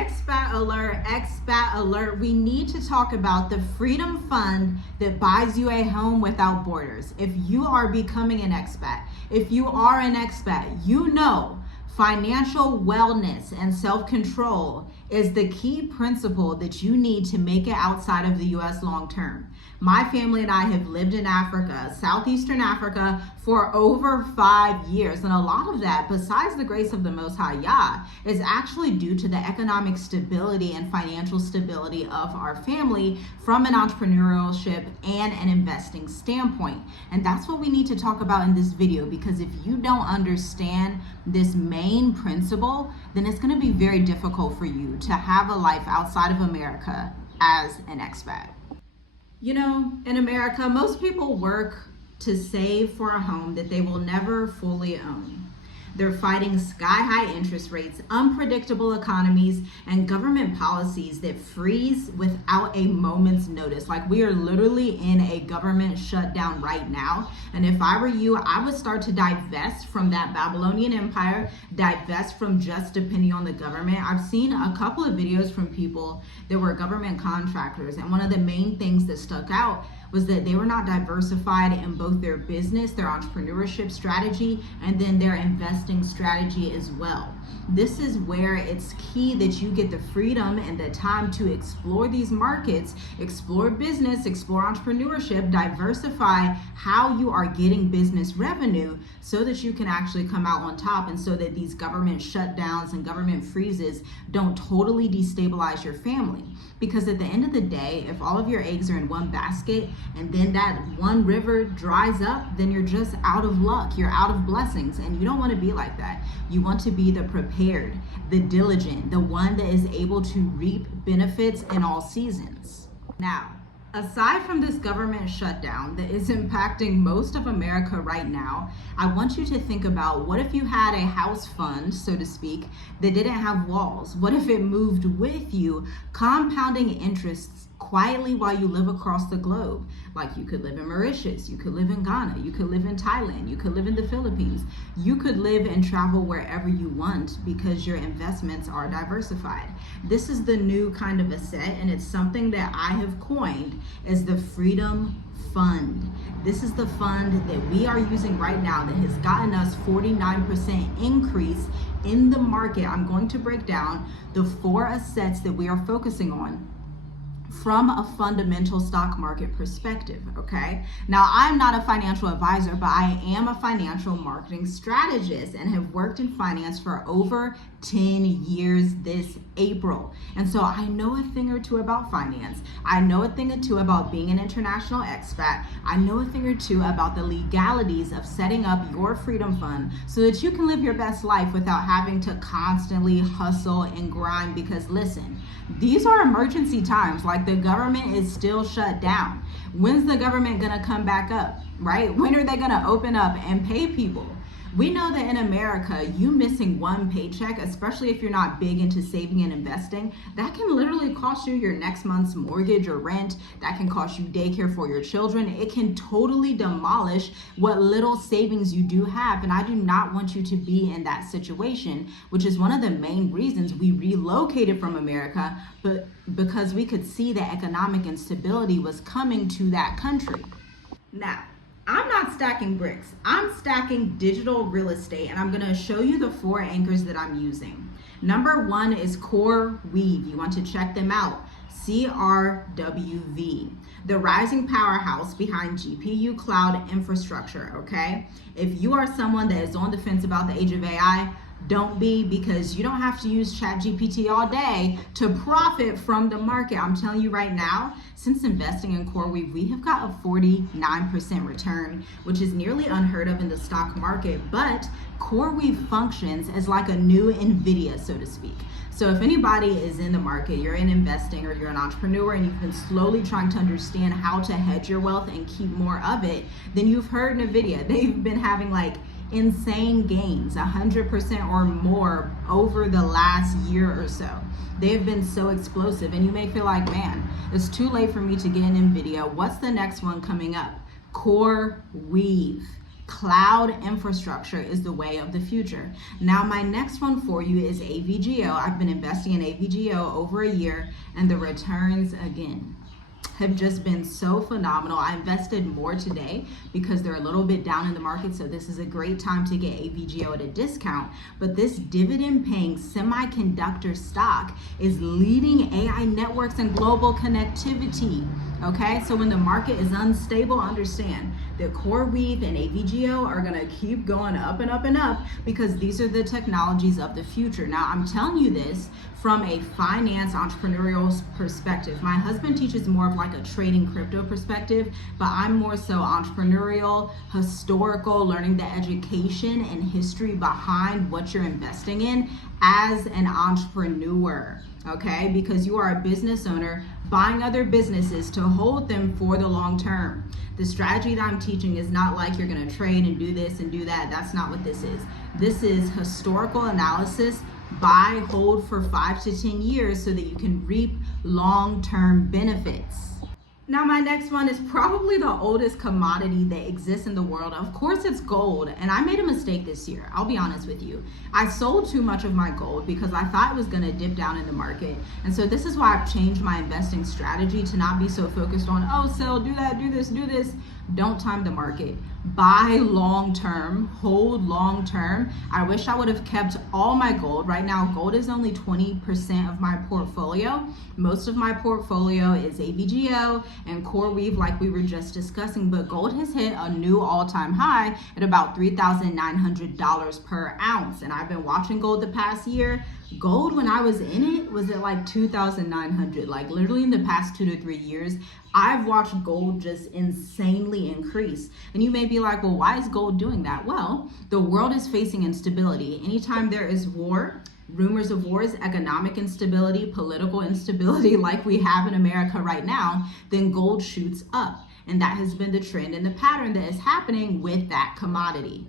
Expat alert, expat alert. We need to talk about the freedom fund that buys you a home without borders. If you are becoming an expat, if you are an expat, you know financial wellness and self-control is the key principle that you need to make it outside of the U.S. long term. My family and I have lived in Africa, Southeastern Africa, for over 5 years. And a lot of that, besides the grace of the Most High Yah, is actually due to the economic stability and financial stability of our family from an entrepreneurship and an investing standpoint. And that's what we need to talk about in this video, because if you don't understand this main principle, then it's going to be very difficult for you to have a life outside of America as an expat. You know, in America, most people work to save for a home that they will never fully own. They're fighting sky-high interest rates, unpredictable economies, and government policies that freeze without a moment's notice. Like, we are literally in a government shutdown right now. And if I were you, I would start to divest from that Babylonian empire, divest from just depending on the government. I've seen a couple of videos from people that were government contractors, and one of the main things that stuck out was that they were not diversified in both their business, their entrepreneurship strategy, and then their investing strategy as well. This is where it's key that you get the freedom and the time to explore these markets, explore business, explore entrepreneurship, diversify how you are getting business revenue so that you can actually come out on top, and so that these government shutdowns and government freezes don't totally destabilize your family. Because at the end of the day, if all of your eggs are in one basket and then that one river dries up, then you're just out of luck. You're out of blessings, and you don't want to be like that. You want to be the prepared, the diligent, the one that is able to reap benefits in all seasons. Now, aside from this government shutdown that is impacting most of America right now, I want you to think about, what if you had a house fund, so to speak, that didn't have walls? What if it moved with you, compounding interests quietly while you live across the globe? Like, you could live in Mauritius, you could live in Ghana, you could live in Thailand, you could live in the Philippines. You could live and travel wherever you want because your investments are diversified. This is the new kind of asset, and it's something that I have coined as the Freedom Fund. This is the fund that we are using right now that has gotten us 49% increase in the market. I'm going to break down the 4 assets that we are focusing on from a fundamental stock market perspective, okay? Now, I'm not a financial advisor, but I am a financial marketing strategist and have worked in finance for over 10 years this April. And so I know a thing or two about finance. I know a thing or two about being an international expat. I know a thing or two about the legalities of setting up your freedom fund so that you can live your best life without having to constantly hustle and grind. Because listen, these are emergency times. Like, the government is still shut down. When's the government gonna come back up, right? When are they gonna open up and pay people? We know that in America, you missing one paycheck, especially if you're not big into saving and investing, that can literally cost you your next month's mortgage or rent. That can cost you daycare for your children. It can totally demolish what little savings you do have. And I do not want you to be in that situation, which is one of the main reasons we relocated from America, but because we could see that economic instability was coming to that country. Now, I'm not stacking bricks. I'm stacking digital real estate, and I'm going to show you the 4 anchors that I'm using. Number 1 is CoreWeave. You want to check them out. CRWV, the rising powerhouse behind GPU cloud infrastructure, okay? If you are someone that is on the fence about the age of AI, don't be, because you don't have to use ChatGPT all day to profit from the market. I'm telling you right now, since investing in CoreWeave, we have got a 49% return, which is nearly unheard of in the stock market. But CoreWeave functions as like a new NVIDIA, so to speak. So if anybody is in the market, you're in investing, or you're an entrepreneur and you've been slowly trying to understand how to hedge your wealth and keep more of it, then you've heard NVIDIA. They've been having like insane gains, 100% or more over the last year or so. They have been so explosive, and you may feel like, man, it's too late for me to get in NVIDIA. What's the next one coming up? CoreWeave. Cloud infrastructure is the way of the future. Now, my next one for you is AVGO. I've been investing in AVGO over a year, and the returns, again, have just been so phenomenal. I invested more today because they're a little bit down in the market, so this is a great time to get AVGO at a discount. But this dividend paying semiconductor stock is leading AI networks and global connectivity. Okay, so when the market is unstable, understand that CoreWeave and AVGO are gonna keep going up and up and up because these are the technologies of the future. Now, I'm telling you this from a finance entrepreneurial perspective. My husband teaches more of like a trading crypto perspective, but I'm more so entrepreneurial, historical, learning the education and history behind what you're investing in as an entrepreneur. Okay, because you are a business owner buying other businesses to hold them for the long term. The strategy that I'm teaching is not like you're going to trade and do this and do that. That's not what this is. This is historical analysis. Buy, hold for 5 to 10 years so that you can reap long-term benefits. Now, my next one is probably the oldest commodity that exists in the world. Of course, it's gold. And I made a mistake this year. I'll be honest with you. I sold too much of my gold because I thought it was going to dip down in the market. And so this is why I've changed my investing strategy to not be so focused on, oh, sell, do that, do this, do this. Don't time the market. Buy long term, hold long term. I wish I would have kept all my gold. Right now, gold is only 20% of my portfolio. Most of my portfolio is AVGO and CoreWeave, like we were just discussing, but gold has hit a new all-time high at about $3,900 per ounce. And I've been watching gold the past year. Gold, when I was in it, was at like 2,900. Like literally in the past 2 to 3 years, I've watched gold just insanely increase. And you may be like, well, why is gold doing that? Well, the world is facing instability. Anytime there is war, rumors of wars, economic instability, political instability like we have in America right now, then gold shoots up. And that has been the trend and the pattern that is happening with that commodity.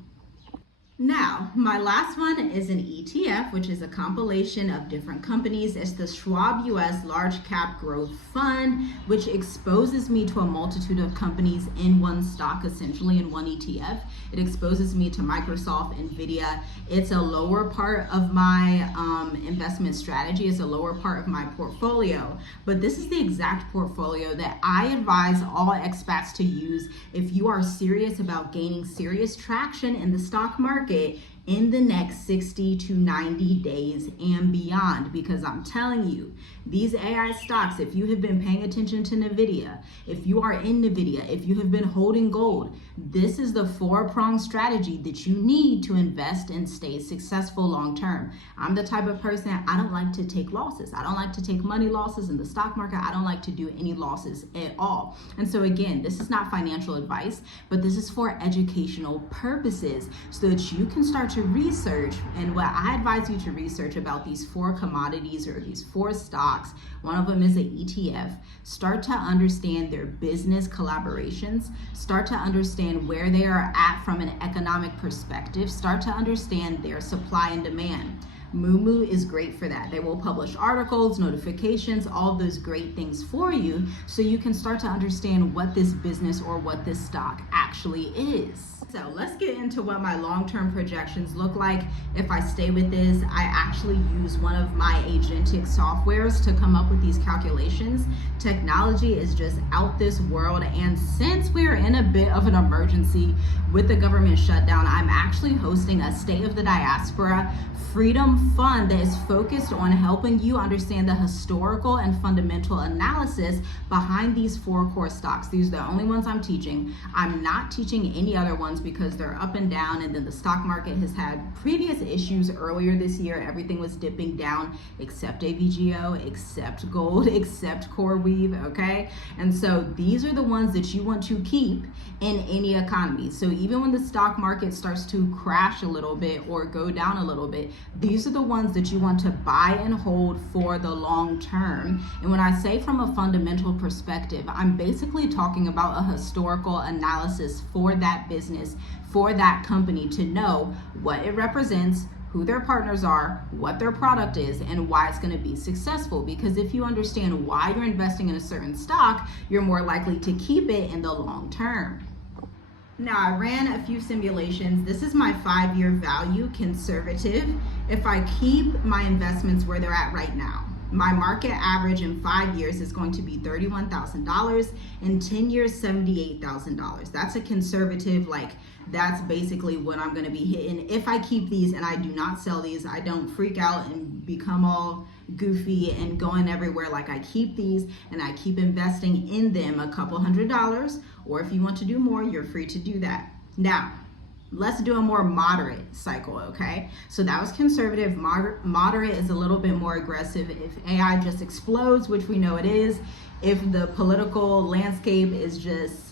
Now, my last one is an ETF, which is a compilation of different companies. It's the Schwab US Large Cap Growth Fund, which exposes me to a multitude of companies in one stock, essentially in one ETF. It exposes me to Microsoft, Nvidia. It's a lower part of my investment strategy. It's a lower part of my portfolio. But this is the exact portfolio that I advise all expats to use if you are serious about gaining serious traction in the stock market in the next 60 to 90 days and beyond, because I'm telling you, these AI stocks, if you have been paying attention to NVIDIA, if you are in NVIDIA, if you have been holding gold, this is the 4-pronged strategy that you need to invest and stay successful long term. I'm the type of person, I don't like to take losses. I don't like to take money losses in the stock market. I don't like to do any losses at all. And so again, this is not financial advice, but this is for educational purposes so that you can start to research. And what I advise you to research about these 4 commodities or these 4 stocks, one of them is an ETF. Start to understand their business collaborations. Start to understand where they are at from an economic perspective. Start to understand their supply and demand. Moomoo is great for that. They will publish articles, notifications, all those great things for you so you can start to understand what this business or what this stock actually is. So let's get into what my long-term projections look like. If I stay with this, I actually use one of my agentic softwares to come up with these calculations. Technology is just out this world, and since we are in a bit of an emergency with the government shutdown, I'm actually hosting a State of the Diaspora Freedom Fund that is focused on helping you understand the historical and fundamental analysis behind these 4 core stocks. These are the only ones I'm teaching. I'm not teaching any other ones because they're up and down, and then the stock market has had previous issues earlier this year. Everything was dipping down except AVGO, except gold, except CoreWeave, okay? And so these are the ones that you want to keep in any economy. So even when the stock market starts to crash a little bit or go down a little bit, these are the ones that you want to buy and hold for the long term. And when I say from a fundamental perspective, I'm basically talking about a historical analysis for that business, for that company, to know what it represents, who their partners are, what their product is, and why it's going to be successful. Because if you understand why you're investing in a certain stock, you're more likely to keep it in the long term. Now, I ran a few simulations. This is my 5-year value conservative. If I keep my investments where they're at right now, my market average in 5 years is going to be $31,000. In 10 years, $78,000. That's a conservative, that's basically what I'm going to be hitting. If I keep these and I do not sell these, I don't freak out and become all goofy and going everywhere. I keep these and I keep investing in them a couple $100, or if you want to do more, you're free to do that. Now, let's do a more moderate cycle, okay? So that was conservative. Moderate is a little bit more aggressive. If AI just explodes, which we know it is, if the political landscape is just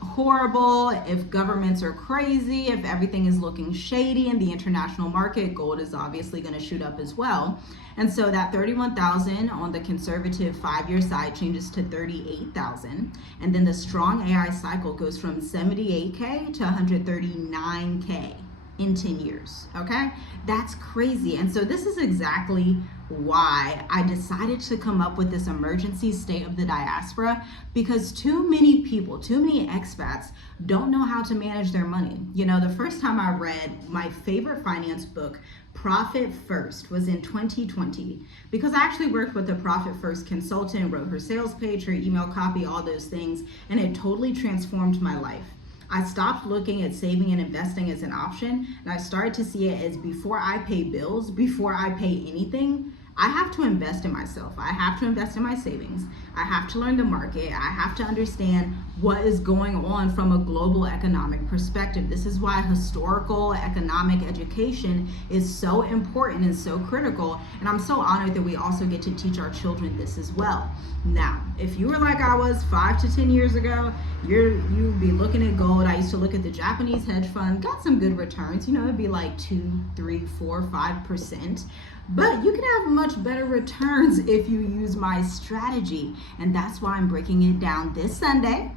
horrible, if governments are crazy, if everything is looking shady in the international market, gold is obviously going to shoot up as well. And so that 31,000 on the conservative 5-year side changes to 38,000. And then the strong AI cycle goes from 78K to 139K in 10 years, okay? That's crazy. And so this is exactly why I decided to come up with this emergency state of the diaspora, because too many people, too many expats don't know how to manage their money. The first time I read my favorite finance book, Profit First, was in 2020, because I actually worked with a Profit First consultant, wrote her sales page, her email copy, all those things, and it totally transformed my life. I stopped looking at saving and investing as an option, and I started to see it as before I pay bills, before I pay anything, I have to invest in myself. I have to invest in my savings. I have to learn the market. I have to understand what is going on from a global economic perspective. This is why historical economic education is so important and so critical. And I'm so honored that we also get to teach our children this as well. Now, if you were like I was 5 to 10 years ago, you'd be looking at gold. I used to look at the Japanese hedge fund, got some good returns. It'd be like 2, 3, 4, 5%. But you can have much better returns if you use my strategy. And that's why I'm breaking it down this Sunday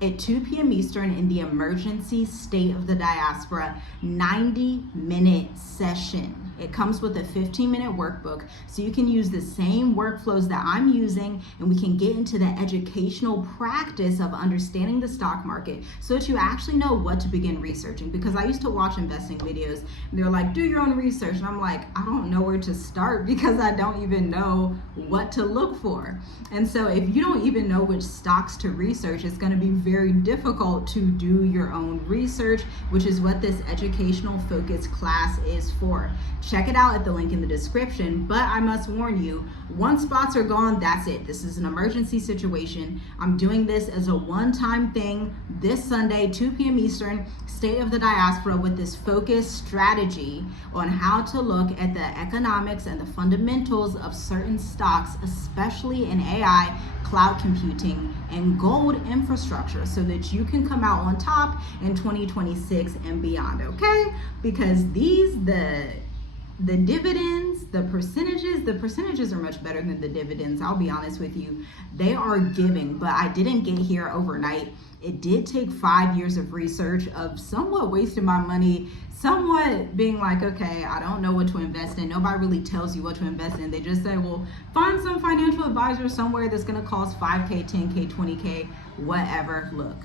at 2 p.m. Eastern in the Emergency State of the Diaspora 90-minute session. It comes with a 15-minute workbook, so you can use the same workflows that I'm using, and we can get into the educational practice of understanding the stock market so that you actually know what to begin researching. Because I used to watch investing videos, and they're like, do your own research. And I'm like, I don't know where to start because I don't even know what to look for. And so if you don't even know which stocks to research, it's going to be very difficult to do your own research, which is what this educational focus class is for. Check it out at the link in the description, but I must warn you, once spots are gone, that's it. This is an emergency situation. I'm doing this as a one-time thing this Sunday, 2 p.m. Eastern, State of the Diaspora, with this focused strategy on how to look at the economics and the fundamentals of certain stocks, especially in AI, cloud computing, and gold infrastructure, so that you can come out on top in 2026 and beyond, okay? Because the dividends, the percentages are much better than the dividends. I'll be honest with you. They are giving, but I didn't get here overnight. It did take 5 years of research, of somewhat wasting my money, somewhat being like, okay, I don't know what to invest in. Nobody really tells you what to invest in. They just say, well, find some financial advisor somewhere that's going to cost 5K, 10K, 20K, whatever. Look,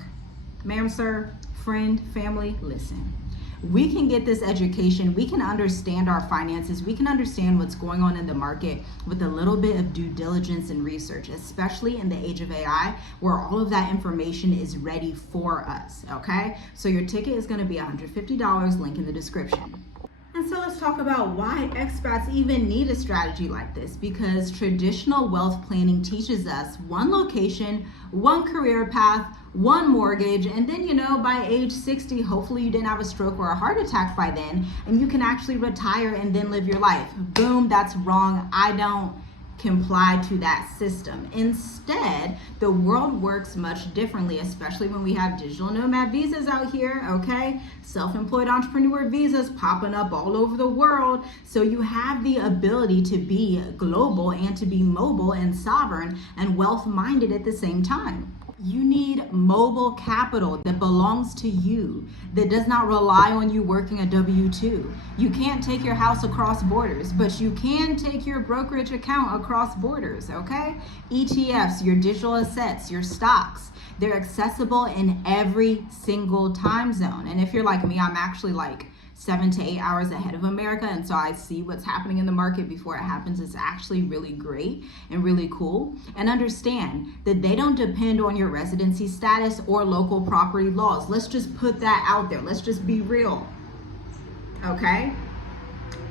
ma'am, sir, friend, family, listen. We can get this education, we can understand our finances, we can understand what's going on in the market with a little bit of due diligence and research, especially in the age of AI, where all of that information is ready for us, okay? So your ticket is gonna be $150, link in the description. And so let's talk about why expats even need a strategy like this, because traditional wealth planning teaches us one location, one career path, one mortgage, and then, by age 60, hopefully you didn't have a stroke or a heart attack by then, and you can actually retire and then live your life. Boom, that's wrong. I don't comply to that system. Instead, the world works much differently, especially when we have digital nomad visas out here, okay? Self-employed entrepreneur visas popping up all over the world. So you have the ability to be global and to be mobile and sovereign and wealth-minded at the same time. You need mobile capital that belongs to you, that does not rely on you working a W-2. You can't take your house across borders, but you can take your brokerage account across borders, okay? ETFs, your digital assets, your stocks, they're accessible in every single time zone. And if you're like me, I'm actually like 7 to 8 hours ahead of America, and so I see what's happening in the market before it happens. It's actually really great and really cool. And understand that they don't depend on your residency status or local property laws. Let's just put that out there. Let's just be real, okay?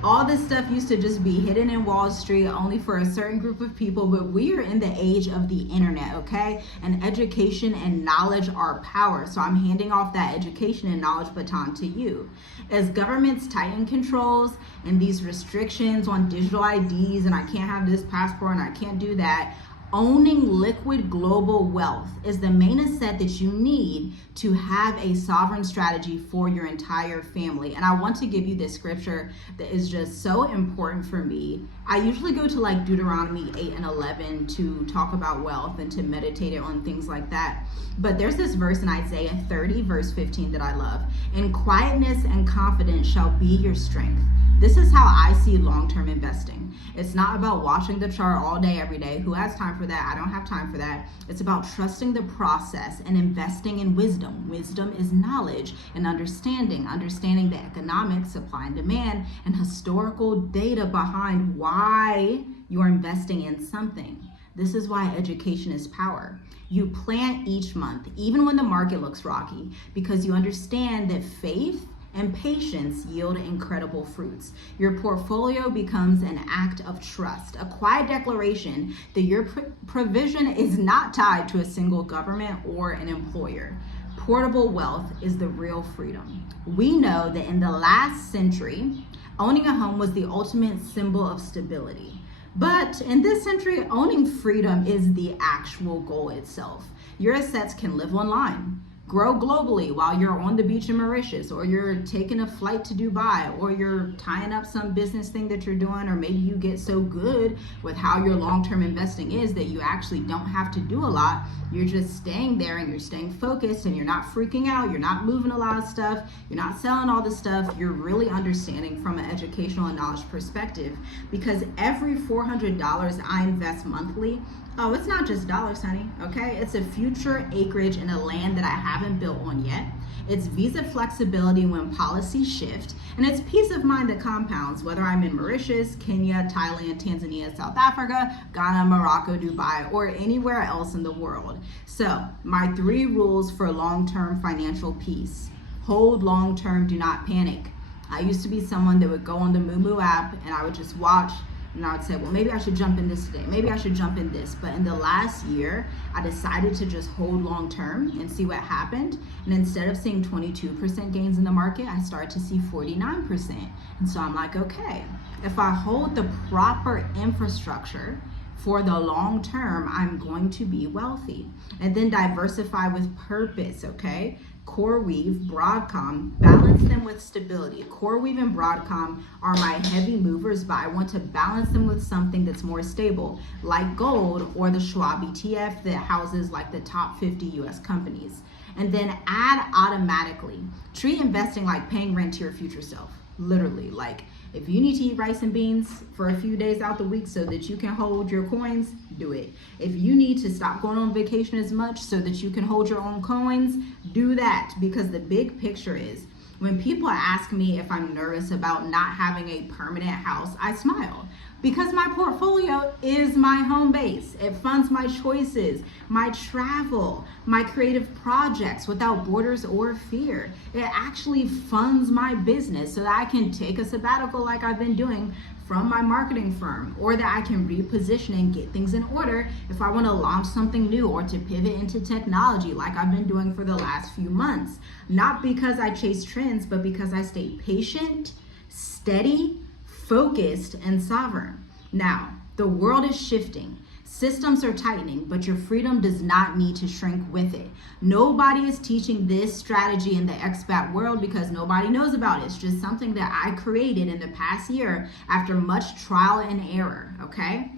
All this stuff used to just be hidden in Wall Street only for a certain group of people, but we are in the age of the internet, okay? And education and knowledge are power. So I'm handing off that education and knowledge baton to you. As governments tighten controls and these restrictions on digital IDs, and I can't have this passport and I can't do that, owning liquid global wealth is the main asset that you need to have a sovereign strategy for your entire family. And I want to give you this scripture that is just so important for me. I usually go to like Deuteronomy 8 and 11 to talk about wealth and to meditate on things like that. But there's this verse in Isaiah 30 verse 15 that I love. "In quietness and confidence shall be your strength." This is how I see long-term investing. It's not about watching the chart all day, every day. Who has time for that? I don't have time for that. It's about trusting the process and investing in wisdom. Wisdom is knowledge and understanding the economics, supply and demand, and historical data behind why you're investing in something. This is why education is power. You plant each month, even when the market looks rocky, because you understand that faith and patience yield incredible fruits. Your portfolio becomes an act of trust, a quiet declaration that your provision is not tied to a single government or an employer. Portable wealth is the real freedom. We know that in the last century, owning a home was the ultimate symbol of stability. But in this century, owning freedom is the actual goal itself. Your assets can live online, grow globally while you're on the beach in Mauritius, or you're taking a flight to Dubai, or you're tying up some business thing that you're doing, or maybe you get so good with how your long-term investing is that you actually don't have to do a lot. You're just staying there and you're staying focused and you're not freaking out. You're not moving a lot of stuff. You're not selling all the stuff. You're really understanding from an educational and knowledge perspective, because every $400 I invest monthly, oh, it's not just dollars, honey, okay? It's a future acreage in a land that I haven't built on yet. It's visa flexibility when policies shift, and it's peace of mind that compounds, whether I'm in Mauritius, Kenya, Thailand, Tanzania, South Africa, Ghana, Morocco, Dubai, or anywhere else in the world. So, my 3 rules for long-term financial peace. Hold long-term, do not panic. I used to be someone that would go on the Moo app and I would just watch, and I would say, well, maybe I should jump in this today. Maybe I should jump in this. But in the last year, I decided to just hold long term and see what happened. And instead of seeing 22% gains in the market, I started to see 49%. And so I'm like, okay, if I hold the proper infrastructure for the long term, I'm going to be wealthy. And then diversify with purpose, okay? CoreWeave, Broadcom, balance them with stability. CoreWeave and Broadcom are my heavy movers, but I want to balance them with something that's more stable, like gold or the Schwab ETF that houses like the top 50 US companies. And then add automatically. Treat investing like paying rent to your future self. Literally, like if you need to eat rice and beans for a few days out the week so that you can hold your coins, do it. If you need to stop going on vacation as much so that you can hold your own coins, do that. Because the big picture is, when people ask me if I'm nervous about not having a permanent house, I smile. Because my portfolio is my home base. It funds my choices, my travel, my creative projects without borders or fear. It actually funds my business so that I can take a sabbatical like I've been doing from my marketing firm, or that I can reposition and get things in order if I want to launch something new or to pivot into technology like I've been doing for the last few months. Not because I chase trends, but because I stay patient, steady, focused, and sovereign. Now, the world is shifting. Systems are tightening, but your freedom does not need to shrink with it. Nobody is teaching this strategy in the expat world because nobody knows about it. It's just something that I created in the past year after much trial and error, okay?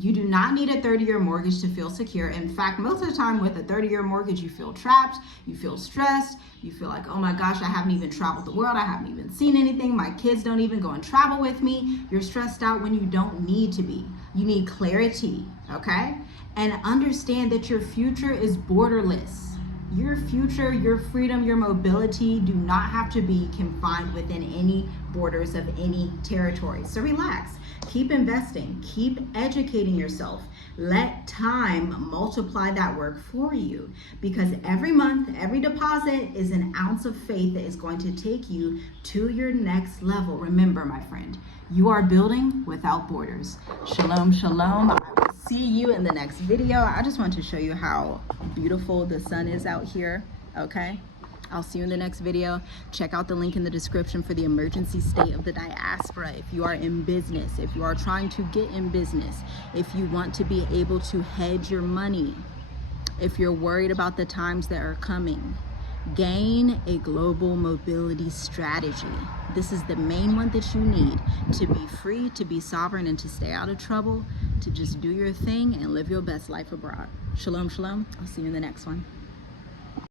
You do not need a 30-year mortgage to feel secure. In fact, most of the time with a 30-year mortgage, you feel trapped, you feel stressed, you feel like, oh my gosh, I haven't even traveled the world, I haven't even seen anything, my kids don't even go and travel with me. You're stressed out when you don't need to be. You need clarity, okay? And understand that your future is borderless. Your future, your freedom, your mobility do not have to be confined within any borders of any territory. So relax, keep investing, keep educating yourself. Let time multiply that work for you, because every month, every deposit is an ounce of faith that is going to take you to your next level. Remember, my friend, you are building without borders. Shalom, shalom. I will see you in the next video. I just want to show you how beautiful the sun is out here, okay? I'll see you in the next video. Check out the link in the description for the emergency state of the diaspora. If you are in business, if you are trying to get in business, if you want to be able to hedge your money, if you're worried about the times that are coming, gain a global mobility strategy. This is the main one that you need to be free, to be sovereign, and to stay out of trouble, to just do your thing and live your best life abroad. Shalom, shalom. I'll see you in the next one.